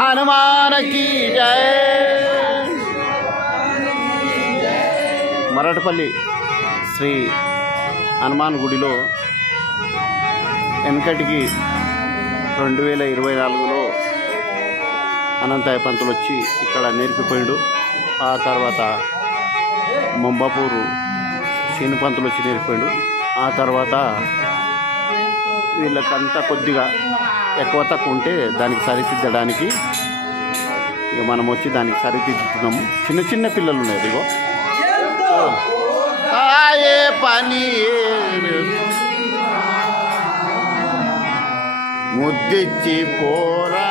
हनुमान की जय। మరటపల్లి శ్రీ హనుమాన్ గుడిలో వెనకటికి 2024లో అనంతయ్య పంతులు వచ్చి ఇక్కడ నేర్పిపోయాడు. ఆ తర్వాత ముంబాపూరు శీను పంతులు వచ్చి నేర్పిపోయాడు. ఆ తర్వాత వీళ్ళకంతా కొద్దిగా ఎక్కువ తక్కువ ఉంటే దానికి సరిదిద్దడానికి ఇక మనం వచ్చి దానికి సరిదిద్దుతున్నాము. చిన్న చిన్న పిల్లలు ఉన్నారు. ఇగో ఏ పని ముద్దిచ్చి పోరా